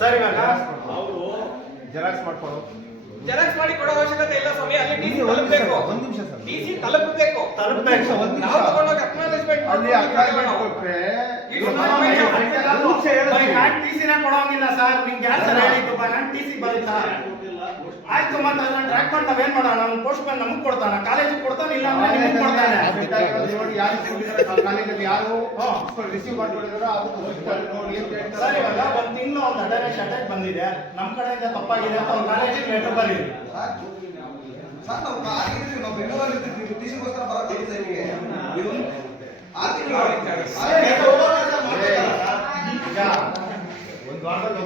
ಸರ್ ಇವಾಗ ಅವರು ಜೆರಾಕ್ಸ್ ಮಾಡ್ಕೊಡು. ಜೆರಾಕ್ಸ್ ಮಾಡಿ ಕೊಡೋ ಅವಶ್ಯಕತೆ ಇಲ್ಲ ಸ್ವಾಮಿ. ಅಲ್ಲಿ ಡಿಸಿ ತಲುಪಬೇಕು. ಒಂದ್ ನಿಮಿಷ ಸರ್, ಡಿಸಿ ತಲುಪಬೇಕು. ನಾವು ತಗೊಂಡೋಗಿ ಅಕ್ನಾಲೇಜ್ಮೆಂಟ್ ಅಲ್ಲಿ ಅಕ್ನಾಲೇಜ್ಮೆಂಟ್ ಕೊಟ್ರೆ ಟಿಸಿನ ಕೊಡೋಂಗಿಲ್ಲ ಸರ್. ನಿಮ್ಗೆ ಯಾರು ಸರ್ ಹೇಳಿದ್ದು ಟಿಸಿ ಬರುತ್ತಾ? ಆಯ್ತು, ಮತ್ತೆ ಅದನ್ನ ಟ್ರ್ಯಾಕ್ ಮಾಡಿ ನಾವೇನ್ ಮಾಡೋಣ? ನಮ್ಮ ಪೋಸ್ಟ್ ಮ್ಯಾನ್ ನಮಗ್ ಕೊಡ್ತಾನ, ಕಾಲೇಜಿಗೆ ಕೊಡ್ತಾನೆ, ಇಲ್ಲ ಅಂದ್ರೆ ನಿಮ್ಗೆ ಕೊಡ್ತಾನೆ. ಸರ್ ಇವಾಗ ಒಂದ್ ತಿಂಗಳು ಒಂದು ಅಟೆಂಡೆನ್ಸ್ ಅಟ್ಯಾಕ್ ಬಂದಿದೆ, ನಮ್ ಕಡೆಯಿಂದ ತಪ್ಪಾಗಿದೆ ಅಂತ ಒಂದು ಕಾಲೇಜಿಗೆ ಲೆಟರ್ ಬರೀರಿ. ಒಂದು ವಾರದಲ್ಲಿ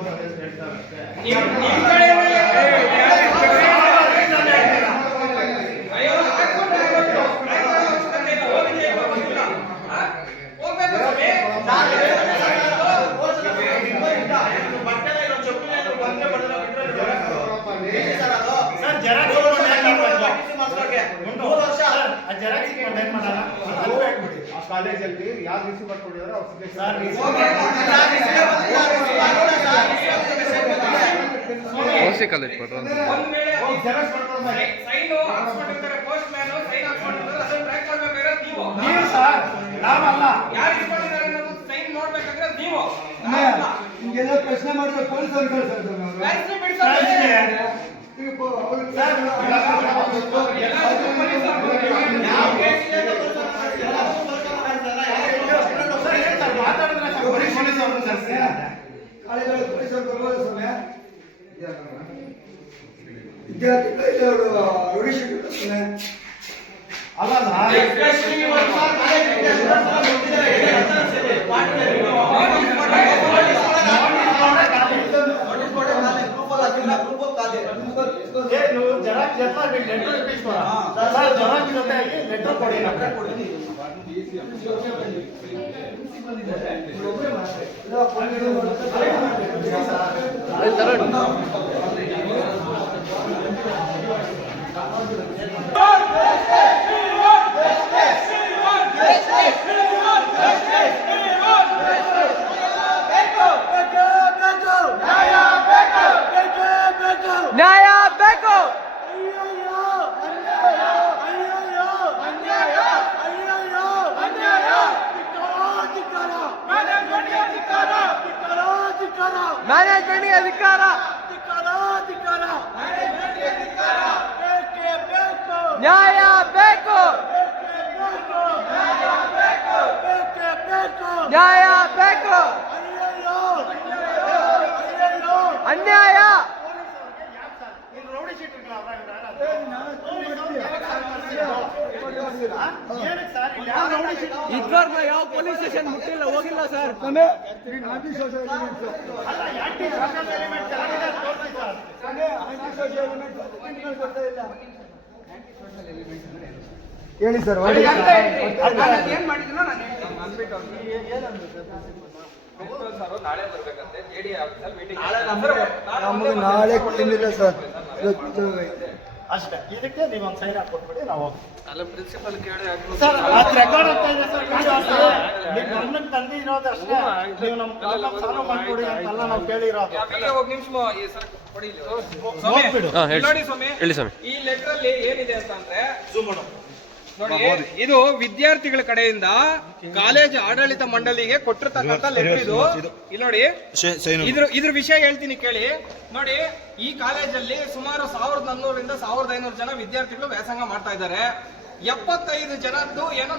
ಕಾಲೇಜಲ್ಲಿ ಯಾರು ರಿಸೀವ್ ಮಾಡ್ಕೊಂಡಿದ್ದಾರೆ ಅವ್ರ ಕಾಲೇಜ್ ಕೊಡ್ರು ನೀವು ಸರ್, ನಾವಲ್ಲ. ನಿಮ್ಗೆಲ್ಲ ಪ್ರಶ್ನೆ ಮಾಡಿದ್ರೆ ಪೊಲೀಸ್ ಸರ್ ಅಲ್ಲ ನೀವು ಜೆರಾಕ್ಸ್ ಲೆಟರ್ ಜೆರಾಕ್ಸ್ ಜೊತೆಯಾಗಿ ಲೆಟರ್ ಕೊಡಿ ನ್ಯಾಯ ಬೇಕು. ಮ್ಯಾನೇಜ್ಮೆಂಟ್ಗೆ ಅಧಿಕಾರ. ನ್ಯಾಯ ಬೇಕು. ನ್ಯಾಯ ಬೇಕು. ಅನ್ಯಾಯ. ಇದುವರೆಗೂ ಯಾವ ಪೊಲೀಸ್ ಸ್ಟೇಷನ್ ಮುಟ್ಟಿಲ್ಲ, ಹೋಗಿಲ್ಲ ಸರ್. ಹೇಳಿ ಸರ್. ಏನ್ ಮಾಡಿದ್ರು ನಾನು ಹೇಳ್ತೀನಿ. ಅಂದ್ಬಿಟ್ಟು ನಾಳೆ ಬರ್ಬೇಕಂತೆ JD ಆಫೀಸಲ್ಲಿ ಮೀಟಿಂಗ್. ನಮಗೆ ನಾಳೆ ಕೊಟ್ಟಿಲ್ಲ ಸರ್. ಅಷ್ಟೇ, ಇದಕ್ಕೆ ನೀವೊಂದು ಸೈನ್ ಹಾಕೊಟ್ಬಿಡಿ, ನಾವು ಅಲ್ಲ ಪ್ರಿನ್ಸಿಪಲ್ ಕೇಳಿ ಸರ್ ಅದು ರೆಕಾರ್ಡ್ ಆಗ್ತಾ ಇದೆ ಸರ್. ನೀವು ಗಮನಕ್ಕೆ ತಂದಿರೋದು ಅಷ್ಟೇ. ನೀವು ನಮ್ಮ ಪ್ರಾಬ್ಲಮ್ ಸಾಲ್ವ್ ಮಾಡ್ಕೊಡಿ ಅಂತಲ್ಲ ನಾವು ಕೇಳಿರೋದು. ಹೋಗಿ ನಿಮಿಷ ಈ ಸರ್ ಕೊಡಿ ಇಲ್ಲಿ. ನೋಡ್ಬಿಡು. ನೋಡಿ ಸ್ವಾಮಿ, ಹೇಳಿ ಸ್ವಾಮಿ. ಈ ಲೆಟರ್ ಅಲ್ಲಿ ಏನಿದೆ ಅಂತಂದ್ರೆ ನೋಡಿ, ಇದು ವಿದ್ಯಾರ್ಥಿಗಳ ಕಡೆಯಿಂದ ಕಾಲೇಜ್ ಆಡಳಿತ ಮಂಡಳಿಗೆ ಕೊಟ್ಟಿರ್ತಕ್ಕಂಥ ಲೆಟರ್ ಇದು. ಇಲ್ಲಿ ನೋಡಿ, ಇದ್ರ ವಿಷಯ ಹೇಳ್ತೀನಿ ಕೇಳಿ. ನೋಡಿ, ಈ ಕಾಲೇಜಲ್ಲಿ ಸುಮಾರು 1400 ರಿಂದ 1500 ಜನ ವಿದ್ಯಾರ್ಥಿಗಳು ವ್ಯಾಸಂಗ ಮಾಡ್ತಾ ಇದ್ದಾರೆ. 75 ಜನದ್ದು ಏನೋ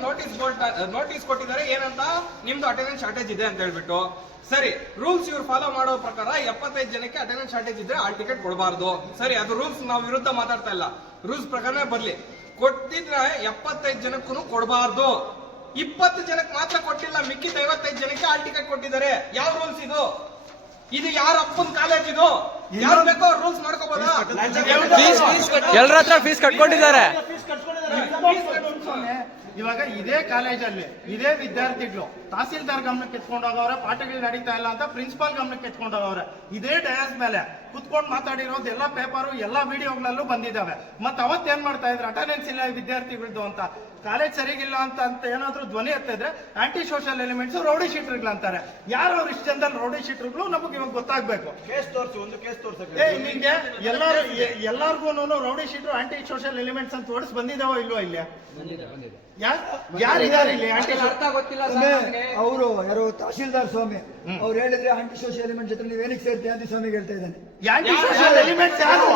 ನೋಟಿಸ್ ಕೊಟ್ಟಿದ್ದಾರೆ. ಏನಂತ, ನಿಮ್ದು ಅಟೆಂಡೆನ್ಸ್ ಶಾರ್ಟೇಜ್ ಇದೆ ಅಂತ ಹೇಳ್ಬಿಟ್ಟು. ಸರಿ, ರೂಲ್ಸ್ ಇವ್ರು ಫಾಲೋ ಮಾಡೋ ಪ್ರಕಾರ 75 ಜನಕ್ಕೆ ಅಟೆಂಡೆನ್ಸ್ ಶಾರ್ಟೇಜ್ ಇದ್ರೆ ಆಲ್ ಟಿಕೆಟ್ ಕೊಡಬಾರ್ದು. ಸರಿ, ಅದು ರೂಲ್ಸ್ ನಾವು ವಿರುದ್ಧ ಮಾತಾಡ್ತಾ ಇಲ್ಲ, ರೂಲ್ಸ್ ಪ್ರಕಾರನೇ ಬರ್ಲಿ. ಕೊಟ್ಟಿದ್ರೆ 75 ಜನಕ್ಕೂ ಕೊಡಬಾರ್ದು. 20 ಜನಕ್ಕೆ ಮಾತ್ರ ಕೊಟ್ಟಿಲ್ಲ, ಮಿಕ್ಕಿದ 55 ಜನಕ್ಕೆ ಆಲ್ ಟಿಕೆಟ್ ಕೊಟ್ಟಿದ್ದಾರೆ. ಯಾವ ರೂಲ್ಸ್ ಇದು? ಇದು ಯಾರ ಅಪ್ಪನ ಕಾಲೇಜ್ ಇದು? ಯಾರು ಬೇಕೋ ರೂಲ್ಸ್ ಮಾಡ್ಕೋಬಹುದಾ? ಎಲ್ಲರ ಹತ್ರ ಫೀಸ್ ಕಟ್ಕೊಂಡಿದ್ದಾರೆ. ಇವಾಗ ಇದೇ ಕಾಲೇಜಲ್ಲಿ ಇದೇ ವಿದ್ಯಾರ್ಥಿಗಳು ತಹಸೀಲ್ದಾರ್ ಗಮನಕ್ಕೆ ಎತ್ಕೊಂಡೋಗವ್ರೆ, ಪಾಠಗಳು ನಡೀತಾ ಇಲ್ಲ ಅಂತ ಪ್ರಿನ್ಸಿಪಾಲ್ ಗಮನಕ್ಕೆ ಎತ್ಕೊಂಡೋಗವ್ರೆ. ಇದೇ ಡಯಾಸ್ ಮೇಲೆ ಕುತ್ಕೊಂಡು ಮಾತಾಡಿರೋದು ಎಲ್ಲ ಪೇಪರು ಎಲ್ಲ ವಿಡಿಯೋಗಳಲ್ಲೂ ಬಂದಿದ್ದಾವೆ. ಮತ್ತೆ ಅವತ್ತೇನ್ ಮಾಡ್ತಾ ಇದ್ರು, ಅಟೆಂಡೆನ್ಸ್ ಇಲ್ಲ ವಿದ್ಯಾರ್ಥಿಗಳದ್ದು ಅಂತ, ಕಾಲೇಜ್ ಸರಿಗಿಲ್ಲ ಅಂತ ಏನಾದ್ರು ಧ್ವನಿ ಎತ್ತಿದ್ರೆ ಆಂಟಿ ಸೋಷಿಯಲ್ ಎಲಿಮೆಂಟ್ಸ್ ರೌಡಿ ಶೀಟರ್ಗಳು ಅಂತಾರೆ. ಯಾರು ಅವ್ರು ಇಷ್ಟು ಜನದಲ್ಲಿ ರೌಡಿ ಶೀಟರ್ಗಳು ನಮಗೆ ಇವಾಗ ಗೊತ್ತಾಗ್ಬೇಕು. ಕೇಸ್ ತೋರಿಸಿ, ಒಂದು ಕೇಸ್ ತೋರಿಸಿ. ನಿಮ್ಗೆ ಎಲ್ಲಾರ್ಗು rowdy sheeter aunty social elements ಅಂತ ತೋರಿಸಿ ಬಂದಿದಾವ ಇಲ್ವೋ? ಇಲ್ಲಿ ಯಾರಿದ್ದಾರೆ ಇಲ್ಲಿ ಆಂಟಿ? ಅರ್ಥ ಗೊತ್ತಿಲ್ಲ ಸರ್. ಅವರು ಯಾರೋ ತಹಸೀಲ್ದಾರ್ ಸ್ವಾಮಿ ಅವ್ರು ಹೇಳಿದ್ರೆ ಆಂಟಿ ಸೋಷಿಯಲ್ ಎಲಿಮೆಂಟ್ ಜೊತೆ ನೀವು ಏನಕ್ಕೆ ಸೇರ್ತೀವಿ ಅಂತ ಸ್ವಾಮಿಗೆ ಹೇಳ್ತಾ ಇದ್ದಾನೆ. ಆಂಟಿ ಸೋಷಿಯಲ್ ಎಲಿಮೆಂಟ್ಸ್ ಯಾರು?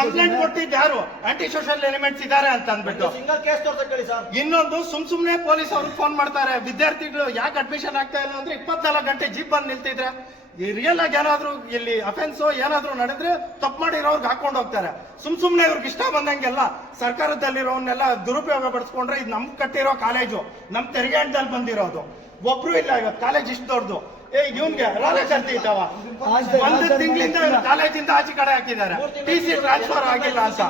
ಕಂಪ್ಲೇಂಟ್ ಕೊಟ್ಟಿದ್ದು ಯಾರು? ಆಂಟಿ ಸೋಷಿಯಲ್ ಎಲಿಮೆಂಟ್ಸ್ ಇದಾರೆ ಅಂತ ಅಂದ್ಬಿಟ್ಟು ಸಿಂಗಲ್ ಕೇಸ್ ತೋರ್ಸಕ್ಕೆ ಸರ್. ಇನ್ನೊಂದು ಸುಮ್ನೆ ಪೊಲೀಸ್ ಅವ್ರಿಗೆ ಫೋನ್ ಮಾಡ್ತಾರೆ, ವಿದ್ಯಾರ್ಥಿಗಳು ಯಾಕೆ ಅಡ್ಮಿಷನ್ ಆಗ್ತಾ ಇಲ್ಲ ಅಂದ್ರೆ 24 ಗಂಟೆ ಜೀಪ್ ಬಂದು ನಿಲ್ತಿದ್ರೆ. ಈ ರಿಯಲ್ ಆಗಿ ಏನಾದ್ರು ಇಲ್ಲಿ ಅಫೆನ್ಸ್ ಏನಾದ್ರು ನಡೆದ್ರೆ ತಪ್ಪು ಮಾಡಿರೋರ್ಗೆ ಹಾಕೊಂಡು ಹೋಗ್ತಾರೆ. ಸುಮ್ನೆ ಇವ್ರಿಗೆ ಇಷ್ಟ ಬಂದಂಗೆಲ್ಲ ಸರ್ಕಾರದಲ್ಲಿರೋನ್ನೆಲ್ಲ ದುರುಪಯೋಗ ಪಡಿಸ್ಕೊಂಡ್ರೆ ಇದು ನಮ್ ಕಟ್ಟಿರೋ ಕಾಲೇಜು, ನಮ್ ತೆರಿಗೆ ಹಣದಲ್ಲಿ ಬಂದಿರೋದು. ಒಬ್ರು ಇಲ್ಲ ಇವತ್ತು ಕಾಲೇಜ್ ಇಷ್ಟು ದೊಡ್ಡದು. ಇವನ್ಗೆ ರಾಜಕರ್ತಿ ಇದ್ದಾವ, ಒಂದು ತಿಂಗಳಿಂದ ಕಾಲೇಜಿಂದ ಆಚೆ ಕಡೆ ಹಾಕಿದ್ದಾರೆ. TC ಟ್ರಾನ್ಸ್ಫರ್ ಆಗಿಲ್ಲ ಅಂತ.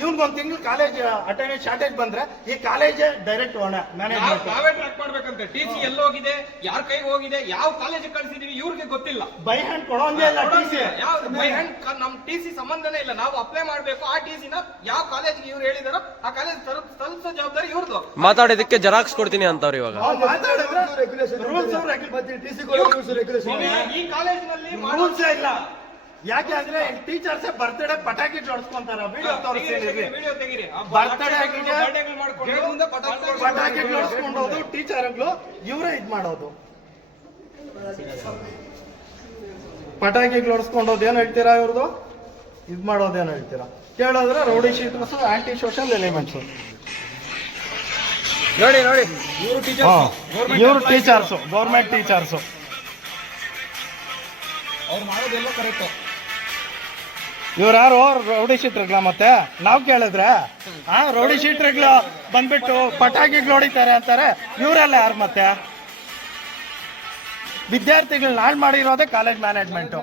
ಇವನ್ಗೊಂದ್ ತಿಂಗಳು ಕಾಲೇಜ್ ಅಟೆಂಡೆನ್ಸ್ ಶಾರ್ಟೇಜ್ ಬಂದ್ರೆ ಈ ಕಾಲೇಜೇ ಡೈರೆಕ್ಟ್ ಮ್ಯಾನೇಜ್ಮೆಂಟ್ ನಾವೇ ಟ್ರ್ಯಾಕ್ ಮಾಡ್ಬೇಕಂತೆ. TC ಎಲ್ಲೋಗಿದೆ, ಯಾರ ಕೈಗೆ ಹೋಗಿದೆ, ಯಾವ ಕಾಲೇಜಿಗೆ ಕಳ್ಸಿದೀವಿ ಇವ್ರಿಗೆ ಗೊತ್ತಿಲ್ಲ. ಬೈ ಹ್ಯಾಂಡ್ ಕೊಡೋಂಗೇ ಇಲ್ಲ TC. ಯಾವ ಬೈ ಹ್ಯಾಂಡ್ ನಮ್ TC ಸಂಬಂಧನೇ ಇಲ್ಲ. ನಾವು ಅಪ್ಲೈ ಮಾಡ್ಬೇಕು. ಆ TCನ ಯಾವ ಕಾಲೇಜ್ಗೆ ಇವ್ರು ಹೇಳಿದಾರೋ ಆ ಕಾಲೇಜ್ ತಲುಪಿಸೋ ಜವಾಬ್ದಾರಿ ಇವ್ರದ್ದು. ಮಾತಾಡೋದಕ್ಕೆ ಜೆರಾಕ್ಸ್ ಕೊಡ್ತೀನಿ ಅಂತವ್ರು ಇವಾಗ. ಈ ಕಾಲೇಜಿನಲ್ಲಿ ರೂಲ್ಸ್ ಇಲ್ಲ. ಯಾಕೆ ಅಂದ್ರೆ ಟೀಚರ್ಸ್ ಬರ್ತ್ಡೇ ಪಟಾಕಿ ಜೋಡಿಸ್ಕೊಂತಾರ. ವಿಡಿಯೋ ತೋರಿಸ್ತೀನಿ, ವಿಡಿಯೋ ತೆಗೀರಿ. ಬರ್ತ್ಡೇ ಪಟಾಕಿ ಜೋಡಿಸ್ಕೊಂಡೋದು ಟೀಚರ್ಗಳು ಇವರೇ ಇದ್ ಮಾಡೋದು. ಪಟಾಕಿ ಜೋಡಿಸ್ಕೊಂಡೋದು ಏನ್ ಹೇಳ್ತೀರಾ? ಇವ್ರದ್ದು ಇದ್ ಮಾಡೋದೇನ್ ಹೇಳ್ತೀರಾ? ಕೇಳಿದ್ರೆ rowdy sheeters, aunty social elements. ನೋಡಿ ಇವರು ಟೀಚರ್ಸ್, ಗೌರ್ಮೆಂಟ್ ಟೀಚರ್ಸ್. ಅವ್ರು ಮಾಡೋದೆಲ್ಲ ಕರೆಕ್ಟ್. ಇವ್ರು ಯಾರು ರೌಡಿ ಶೀಟ್ರ್ಗಳ ಮತ್ತೆ ನಾವು ಕೇಳಿದ್ರೆ ರೌಡಿ ಶೀಟ್ರ್ಗಳು ಬಂದ್ಬಿಟ್ಟು ಪಟಾಕಿಗಳು ಹೊಡಿತಾರೆ ಅಂತಾರೆ. ಇವರೆಲ್ಲ ಯಾರು ಮತ್ತೆ? ವಿದ್ಯಾರ್ಥಿಗಳನ್ನ ಹಾಳು ಮಾಡಿರೋದೇ ಕಾಲೇಜ್ ಮ್ಯಾನೇಜ್ಮೆಂಟು.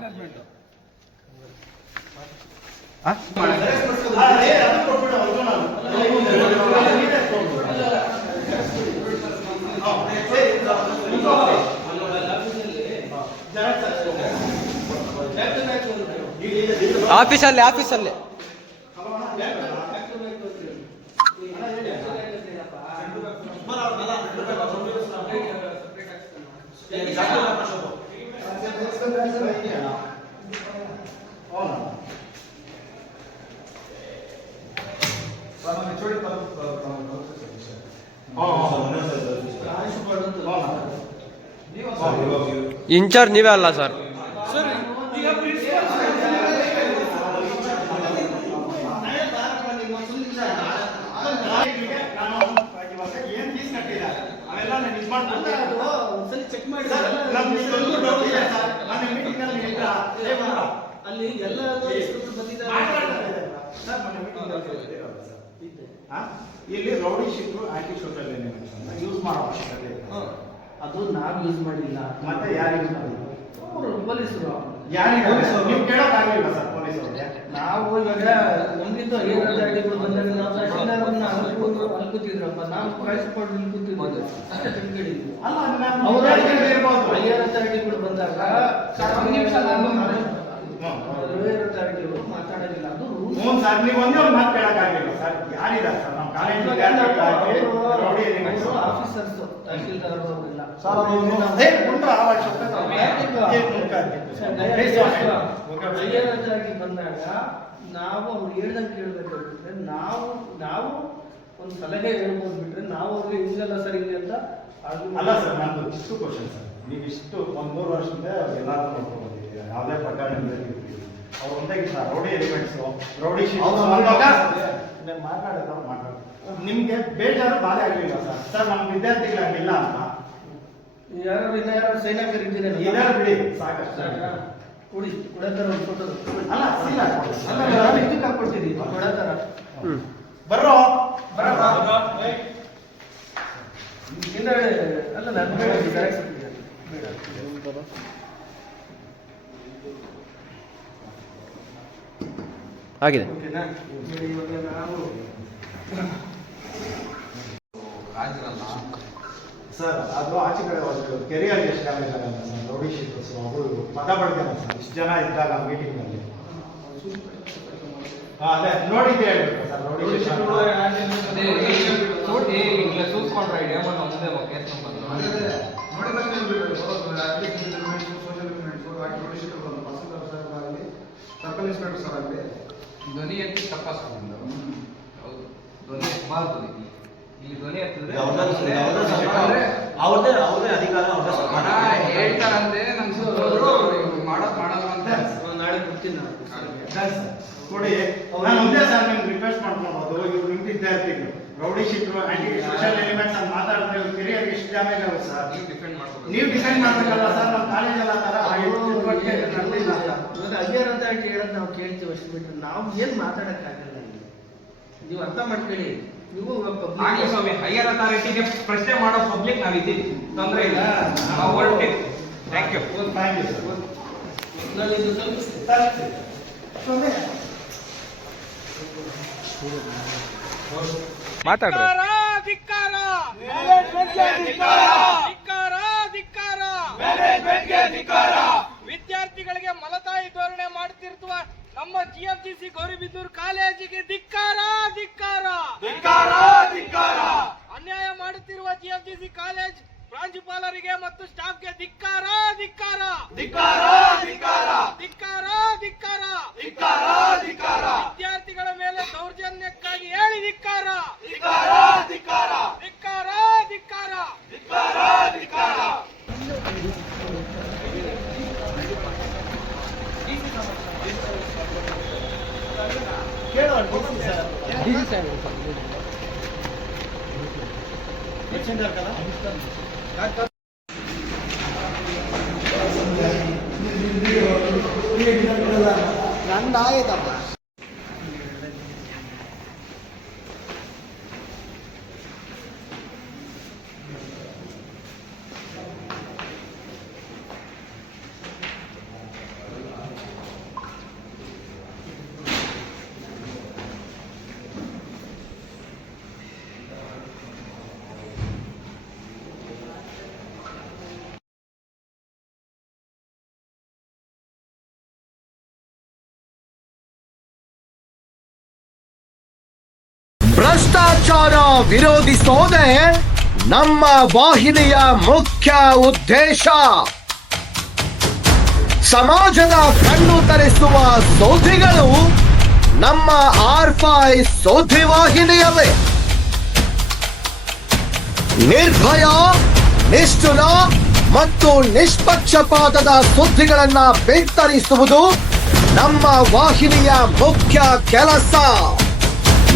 ಆಫೀಸಲ್ಲಿ ಇನ್ಚಾರ್ಜ್ ನೀವೇ ಅಲ್ಲ ಸರ್? ಚೆಕ್ ಮಾಡಿ ಅಲ್ಲಿ ಎಲ್ಲ ಇಲ್ಲಿ ರೌಡಿ ಶೀಟ್ರು ಆಂಟಿ ಸೋಷಿಯಲ್ ಎಲಿಮೆಂಟ್ಸ್ ಅಂತ ಯೂಸ್ ಮಾಡೋ ಅವಶ್ಯಕತೆ ಇದೆ. ಅದು ನಾವು ಯೂಸ್ ಮಾಡಿಲ್ಲ. ಮತ್ತೆ ಯಾರು ಯೂಸ್ ಮಾಡಿದ್ರು? ಪೊಲೀಸರು. ಯಾರಿಗೆ ನೀವು ಕೇಳೋಕ್ಕಾಗಲಿಲ್ಲ ಸರ್ ಪೊಲೀಸರಿಗೆ? ನಾವು ಇವಾಗ ನಮ್ಗಿಂತ ಏನಾದ್ರು ಅಡಿಗಳು ಬಂದಾಗ ನಾವು ತಹಶೀಲ್ದಾರನ್ನ ಅಲ್ಕೂತಿದ್ರಪ್ಪ, ನಾವು ಪ್ರೈಸ್ ಕೊಟ್ಟು ನಿಲ್ಕೂತಿರ್ಬೋದು ಅಷ್ಟೇ ತಿಳ್ಕೊಂಡಿದ್ವಿ. ಅಲ್ಲ ಅವ್ರ ಅಡಿಗಳು ಬಂದಾಗ ಅಡಿಗಳು ಮಾತಾಡೋದಿಲ್ಲ. ಅದು ಹ್ಞೂ ಸರ್, ನೀವು ಒಂದೇ ಒಂದು ಮಾತು ಕೇಳೋಕ್ಕಾಗಲಿಲ್ಲ ಸರ್. ಯಾರಿದ್ದಾರೆ ಸರ್ ನಮ್ಮ college rowdy elements? Officers, tahsildar ಅವರೆಲ್ಲ ಬಂದಾಗ ನಾವು ಅವ್ರು ಹೇಳ್ದಂಗೆ ಕೇಳ್ಬೇಕಾಗ್ತದೆ. ನಾವು ಒಂದು ಸಲಹೆ ಹೇಳ್ಬೋದು ಬಿಟ್ರೆ ನಾವು ಅವ್ರಿಗೆ ಹಿಂಗಲ್ಲ ಸರ್ ಹಿಂಗೆ ಅಂತ ಅಲ್ಲ ಸರ್. ನಂದು ಇಷ್ಟು ಕ್ವಶನ್ ಸರ್. ನೀವು ಇಷ್ಟು 1-3 ವರ್ಷದಿಂದ ಎಲ್ಲರೂ ನೋಡ್ಕೊಂಡು ಬಂದಿದ್ದೀರಿ, ಯಾವುದೇ ಪ್ರಕರಣ ಅವ್ರು ಒಂದಾಗಿ ಸರ್ ರೌಡಿ ಎಲಿಮೆಂಟ್ಸು, ರೌಡಿ ಮಾತಾಡೋದು ನಿಮ್ಗೆ ಬೇಜಾರು ಬಾಧೆ ಆಗಲಿಲ್ಲ ಸರ್? ಸರ್ ನಮ್ಮ ವಿದ್ಯಾರ್ಥಿಗಳಾಗಿಲ್ಲ ಅಂತ ಯಾರು ಸೈನಿಕರಿದ್ದೀರ ಇದಾರೆ ಬಿಡಿ, ಸಾಕಷ್ಟು ಕೊಡಿ ಕೊಡತರ ಒಂದು ಫೋಟೋ. ಅಲ್ಲ ಇದಕ್ಕೆ ಹಾಕೊಡ್ತಿದ್ದೀವಿ ಕೊಡತರ. ಬರ್ರೋ ಹಿಂದಗಡೆ ಅಲ್ಲ ನಾನು ಆಗಿದೆ. ಓಕೆನಾ? ಇವಾಗ ನಾವು ಸರ್ ಅದು ಆಚೆ ಕಡೆ ಹೋದ್ರು ಕೆರಿಯರ್ ಎಷ್ಟು ಡ್ಯಾಮೇಜ್ ಆಗಲ್ಲ ಸರ್. ರೌಡಿ ಶೀಟರ್ಸ್ ಅವರು ಮತ ಬಡ್ತಾನೆ ಸರ್ ಇಷ್ಟು ಜನ ಇದ್ದಾಗ ಮೀಟಿಂಗ್ನಲ್ಲಿ. ಅದೇ ನೋಡಿದ್ದೆ ಹೇಳ್ಬೇಕು ಸರ್ ರೌಡಿ చూసుకుంటారా ఏమన్నా ఉందే ఒక కేసు ಸರ್ಕಲ್ ಇನ್ಸ್ಪೆಕ್ಟರ್ ಸರ್ ಅಲ್ಲಿ ಧ್ವನಿ ಎತ್ತಿ ತಪ್ಪಾಸ್ಕೊಂಡು ಹೌದು ಧ್ವನಿ ಎತ್ತಬಾರ್ದು. ಇಲ್ಲಿ ಧ್ವನಿ ಎತ್ತಿದ್ರೆ ಅವ್ರದೇ ಅಧಿಕಾರ ಹೇಳ್ತಾರಂತೆ ನಮ್ಗೆ ಮಾಡಲ್ಲ ಅಂತ ನಾಳೆ ಕೊಡ್ತೀನಿ ನಾನು. ಕೊಡಿ. ನಾನು ಒಂದೇ ಸರ್ ನಿಮ್ಗೆ ರಿಕ್ವೆಸ್ಟ್ ಮಾಡ್ಕೊಬೋದು. ಇವ್ರು ನಿಮ್ಮ ವಿದ್ಯಾರ್ಥಿಗಳು ರೌಡಿ ಶೀಟ್ರು ಆಂಟಿ ಸೋಷಿಯಲ್ ಎಲಿಮೆಂಟ್ಸ್ ಅಂತ ಮಾತಾಡಿದ್ರೆ ಇವ್ರ ಕೆರಿಯರ್ ಎಷ್ಟು ಡ್ಯಾಮೇಜ್ ಆಗುತ್ತೆ ಸರ್? ನೀವು ಡಿಫೆಂಡ್ ಮಾಡ್ಬೇಕಲ್ಲ ಸರ್. ನಮ್ಮ ಕಾಲೇಜೆಲ್ಲ ತರ ನಡೆದಿಲ್ಲ ಅಂತ ಅಯ್ಯರ್ ಅಂತ ಹೇಳೋದು ನಾವು ಕೇಳ್ತೀವಿ ಅಷ್ಟು ಬಿಟ್ಟು ನಾವು ಏನು ಮಾತಾಡೋಕ್ಕಾಗಲ್ಲ. ನೀವು ಅರ್ಥ ಮಾಡ್ಕೊಳ್ಳಿ. ನೀವು ಆಗ್ಲಿ ಸ್ವಾಮಿ, ಹೈಯರ್ ಅಥಾರಿಟಿಗೆ ಪ್ರಶ್ನೆ ಮಾಡೋ ಪಬ್ಲಿಕ್ ನಾವಿದ್ದೀವಿ, ತೊಂದರೆ ಇಲ್ಲ, ನಾವು ಹೊರಡ್ತೀವಿ. Thank you sir. ನಾನು ಇದು ತಲುಪಿಸ್ತೀನಿ. ಮಾತಾಡ್ರಿ. ವಿದ್ಯಾರ್ಥಿಗಳಿಗೆ ಮಲತಾಯಿ ಧೋರಣೆ ಮಾಡುತ್ತಿರುವ ನಮ್ಮ GFGC ಗೌರಿಬಿದೂರು ಕಾಲೇಜಿಗೆ ಧಿಕ್ಕಾರ. ಅನ್ಯಾಯ ಮಾಡುತ್ತಿರುವ GFGC ಕಾಲೇಜ್ ಪ್ರಾಂಶುಪಾಲರಿಗೆ ಮತ್ತು ಸ್ಟಾಫ್ಗೆ ಧಿಕ್ಕಾರ. ವಿದ್ಯಾರ್ಥಿಗಳ ಮೇಲೆ ದೌರ್ಜನ್ಯಕ್ಕಾಗಿ ಹೇಳಿ ಧಿಕ್ಕಾರ. ನಂದು ಆಯ್ತಪ್ಪ. ಭ್ರಷ್ಟಾಚಾರ ವಿರೋಧಿಸೋದೇ ನಮ್ಮ ವಾಹಿನಿಯ ಮುಖ್ಯ ಉದ್ದೇಶ. ಸಮಾಜದ ಕಣ್ಣು ತರಿಸುವ ಸುದ್ದಿಗಳು ನಮ್ಮ R5 ಸುದ್ದಿವಾಹಿನಿಯವೇ. ನಿರ್ಭಯ, ನಿಷ್ಠುರ ಮತ್ತು ನಿಷ್ಪಕ್ಷಪಾತದ ಸುದ್ದಿಗಳನ್ನ ಬಿತ್ತರಿಸುವುದು ನಮ್ಮ ವಾಹಿನಿಯ ಮುಖ್ಯ ಕೆಲಸ.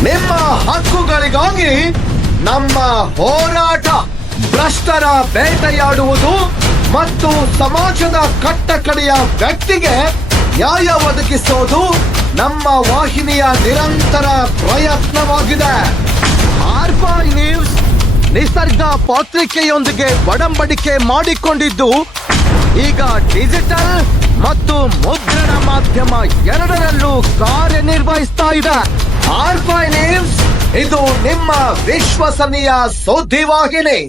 ನಿಮ್ಮ ಹಕ್ಕುಗಳಿಗಾಗಿ ನಮ್ಮ ಹೋರಾಟ. ಭ್ರಷ್ಟರ ಬೇಟೆಯಾಡುವುದು ಮತ್ತು ಸಮಾಜದ ಕಟ್ಟಕಡೆಯ ವ್ಯಕ್ತಿಗೆ ನ್ಯಾಯ ಒದಗಿಸೋದು ನಮ್ಮ ವಾಹಿನಿಯ ನಿರಂತರ ಪ್ರಯತ್ನವಾಗಿದೆ. R5 ನ್ಯೂಸ್ ನಿಸರ್ಗ ಪತ್ರಿಕೆಯೊಂದಿಗೆ ಒಡಂಬಡಿಕೆ ಮಾಡಿಕೊಂಡಿದ್ದು ಈಗ ಡಿಜಿಟಲ್ ಮತ್ತು ಮುದ್ರಣ ಮಾಧ್ಯಮ ಎರಡರಲ್ಲೂ ಕಾರ್ಯನಿರ್ವಹಿಸ್ತಾ ಇದೆ. R5 ನ್ಯೂಸ್ ಇದು ನಿಮ್ಮ ವಿಶ್ವಸನೀಯ ಸುದ್ದಿವಾಹಿನಿ.